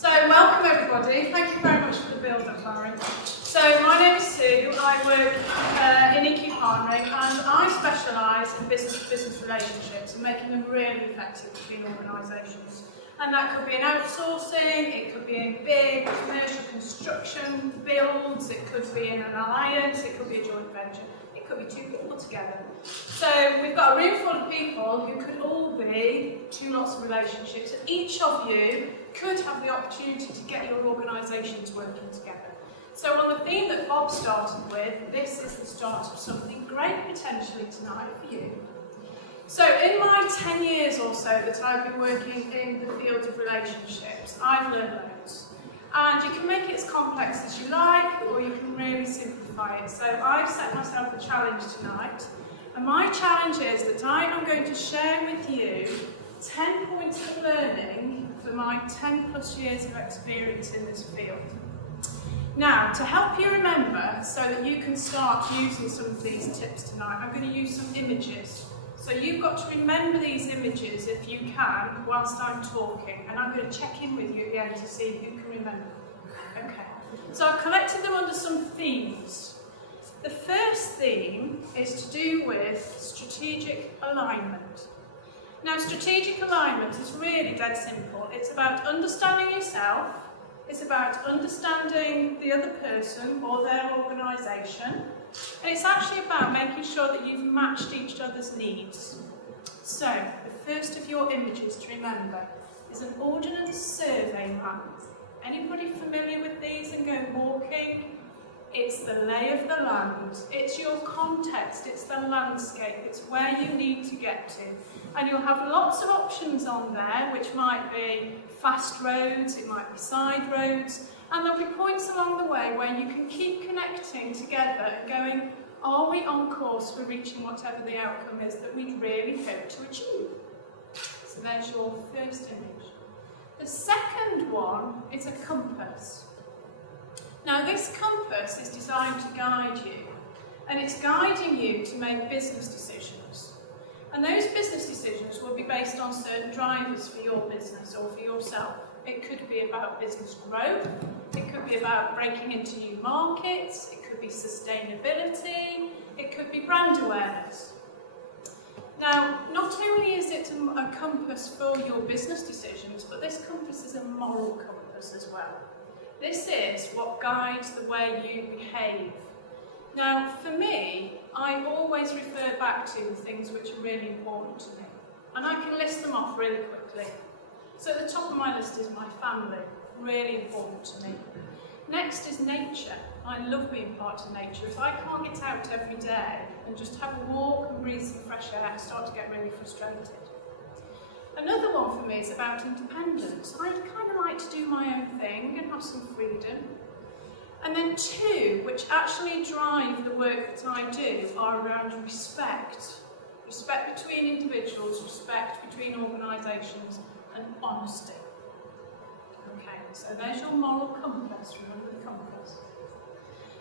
So welcome everybody, thank you very much for the build up, Larry. So my name is Sue, I work in EQ Partnering and I specialise in business-to-business relationships and making them really effective between organisations. And that could be in outsourcing, it could be in big commercial construction builds, it could be in an alliance, it could be a joint venture, it could be two people together. So we've got a room full of people who could all be two lots of relationships, and each of you could have the opportunity to get your organisations working together. So on the theme that Bob started with, this is the start of something great potentially tonight for you. So in my 10 years or so that I've been working in the field of relationships, I've learned loads. And you can make it as complex as you like, or you can really simplify it. So I've set myself a challenge tonight. And my challenge is that I am going to share with you 10 points of learning for my 10 plus years of experience in this field. Now, to help you remember, so that you can start using some of these tips tonight, I'm going to use some images. So you've got to remember these images if you can whilst I'm talking, and I'm going to check in with you at the end to see who can remember. Okay, so I've collected them under some themes. The first theme is to do with strategic alignment. Now, strategic alignment is really dead simple. It's about understanding yourself, it's about understanding the other person or their organisation, and it's actually about making sure that you've matched each other's needs. So, the first of your images to remember is an ordnance survey map. Anybody familiar with these and go walking? It's the lay of the land, it's your context, it's the landscape, it's where you need to get to. And you'll have lots of options on there, which might be fast roads, it might be side roads, and there'll be points along the way where you can keep connecting together and going, are we on course for reaching whatever the outcome is that we'd really hope to achieve? So there's your first image. The second one is a compass. Now this compass is designed to guide you, and it's guiding you to make business decisions. And those business decisions will be based on certain drivers for your business or for yourself. It could be about business growth, it could be about breaking into new markets, it could be sustainability, it could be brand awareness. Now, not only is it a compass for your business decisions, but this compass is a moral compass as well. This is what guides the way you behave. Now, for me, I always refer back to the things which are really important to me. And I can list them off really quickly. So at the top of my list is my family, really important to me. Next is nature. I love being part of nature. If I can't get out every day and just have a walk and breathe some fresh air, I start to get really frustrated. Another one for me is about independence. I kind of like to do my own thing and have some freedom. And then two, which actually drive the work that I do, are around respect. Respect between individuals, respect between organisations, and honesty. Okay, so there's your moral compass, remember the compass.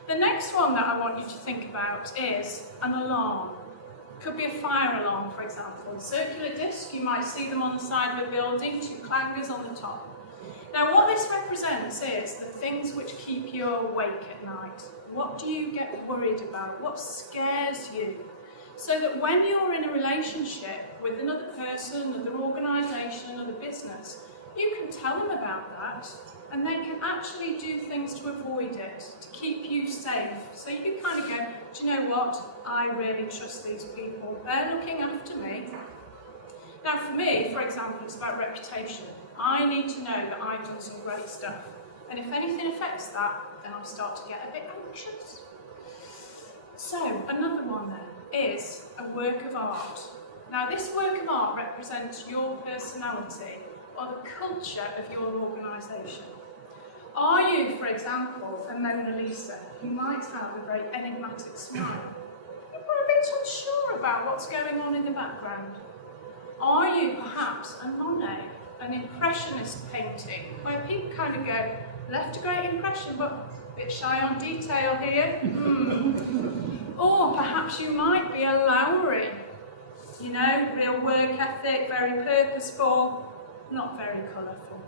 The next one that I want you to think about is an alarm. Could be a fire alarm, for example. Circular disc, you might see them on the side of a building, two clangers on the top. Now what this represents is the things which keep you awake at night. What do you get worried about? What scares you? So that when you're in a relationship with another person, another organisation, another business, you can tell them about that, and they can actually do things to avoid it, to keep you safe. So you can kind of go, do you know what? I really trust these people. They're looking after me. Now for me, for example, it's about reputation. I need to know that I've done some great stuff. And if anything affects that, then I'll start to get a bit anxious. So another one then is a work of art. Now this work of art represents your personality or the culture of your organisation. Are you, for example, a Mona Lisa who might have a very enigmatic smile? You're a bit unsure about what's going on in the background. Are you perhaps a Monet, an impressionist painting, where people kind of go, left a great impression, but a bit shy on detail here? Or perhaps you might be a Lowry, you know, real work ethic, very purposeful, not very colourful.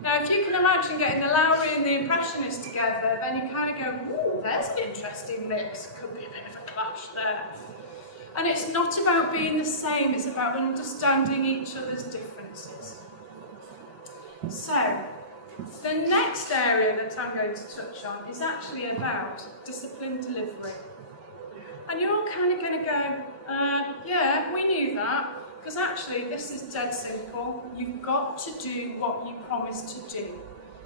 Now, if you can imagine getting the Lowry and the Impressionists together, then you kind of go, ooh, there's an interesting mix. Could be a bit of a clash there. And it's not about being the same, it's about understanding each other's differences. So, the next area that I'm going to touch on is actually about disciplined delivery. And you're all kind of going to go, yeah, we knew that, because actually this is dead simple. You've got to do what you promised to do.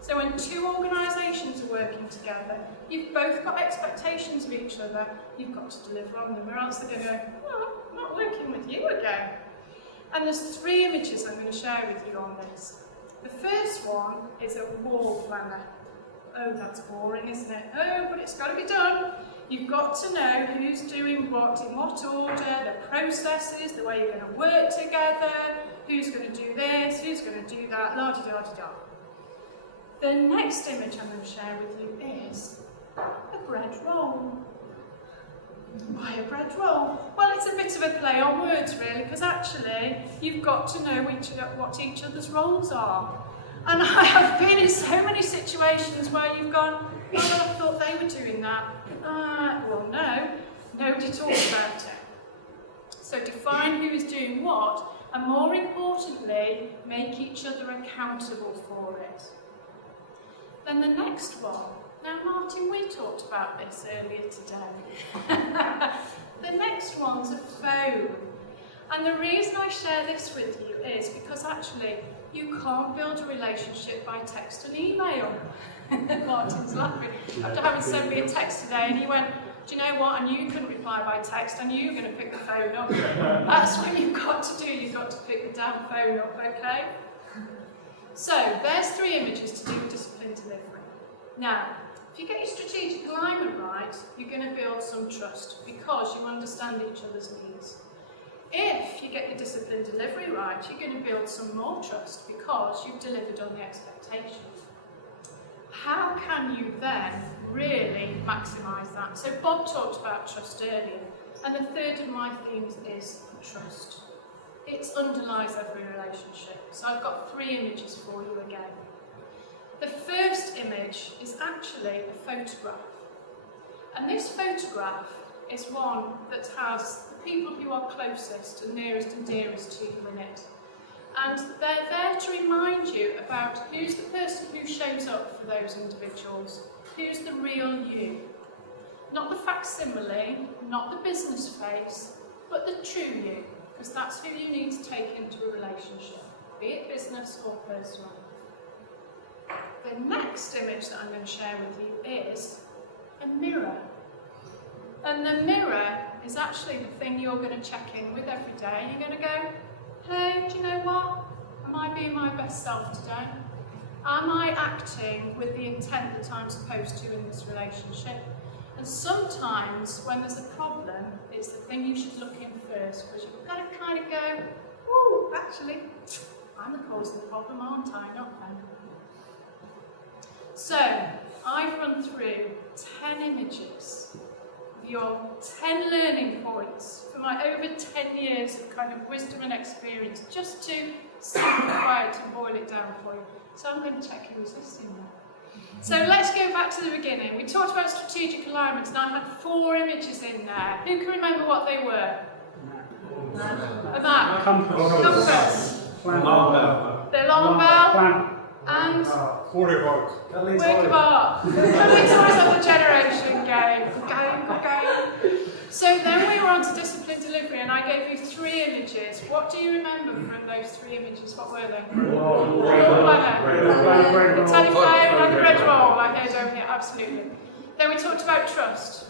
So when two organisations are working together, you've both got expectations of each other, you've got to deliver on them, or else they're going to go, well, I'm not working with you again. And there's 3 images I'm going to share with you on this. The first one is a wall planner. Oh, that's boring, isn't it? Oh, but it's got to be done. You've got to know who's doing what, in what order, the processes, the way you're going to work together, who's going to do this, who's going to do that, la-di-da-di-da. The next image I'm going to share with you is a bread roll. Why a bread roll? Well, it's a bit of a play on words, really, because actually you've got to know what each other's roles are. And I have been in so many situations where you've gone, oh, well, I thought they were doing that. Well, no, nobody talks about it. So define who is doing what, and more importantly, make each other accountable for it. Then the next one. Now, Martin, we talked about this earlier today. The next one's a phone. And the reason I share this with you is because actually you can't build a relationship by text and email. Martin's laughing after having sent me a text today, and he went, do you know what, I knew you couldn't reply by text, I knew you were going to pick the phone up. That's what you've got to do, you've got to pick the damn phone up, okay? So, there's 3 images to do with discipline delivery. Now, if you get your strategic alignment right, you're going to build some trust because you understand each other's needs. If you get your discipline delivery right, you're going to build some more trust because you've delivered on the expectations. How can you then really maximise that? So Bob talked about trust earlier, and the third of my themes is trust. It underlies every relationship. So I've got 3 images for you again. The first image is actually a photograph. And this photograph is one that has the people who are closest and nearest and dearest to you in it. And they're there to remind you about who's the person who shows up for those individuals, who's the real you. Not the facsimile, not the business face, but the true you, because that's who you need to take into a relationship, be it business or personal. The next image that I'm going to share with you is a mirror. And the mirror is actually the thing you're going to check in with every day. You're going to go, hey, do you know what? Am I being my best self today? Am I acting with the intent that I'm supposed to in this relationship? And sometimes when there's a problem, it's the thing you should look in first, because you've got to kind of go, ooh, actually, I'm the cause of the problem, aren't I? Not them. So, I've run through 10 images, your 10 learning points for my over 10 years of kind of wisdom and experience, just to simplify it and boil it down for you. So I'm going to check who's listening now. So let's go back to the beginning. We talked about strategic alignments, and I had 4 images in there. Who can remember what they were? A map. Compass. The long bell. And work of art. It's always on the generation game. So then we were on to discipline delivery, and I gave you 3 images. What do you remember from those 3 images? What were they? The telephone and the bread roll, I heard over here, absolutely. Then we talked about trust.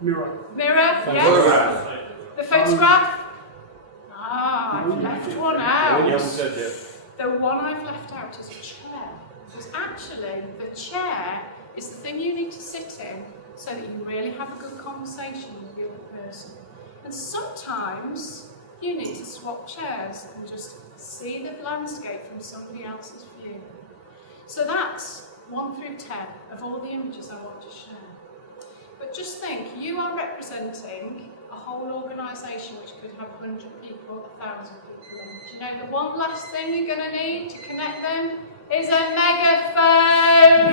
mirror. Mirror, yes. The photograph. I've left one out. The one I've left out is a chair. Because actually, the chair is the thing you need to sit in so that you really have a good conversation with the other person. And sometimes you need to swap chairs and just see the landscape from somebody else's view. So that's 1 through 10 of all the images I want to share. But just think, you are representing a whole organisation which could have 100 people, 1,000 people in. Do you know the one last thing you're going to need to connect them is a megaphone.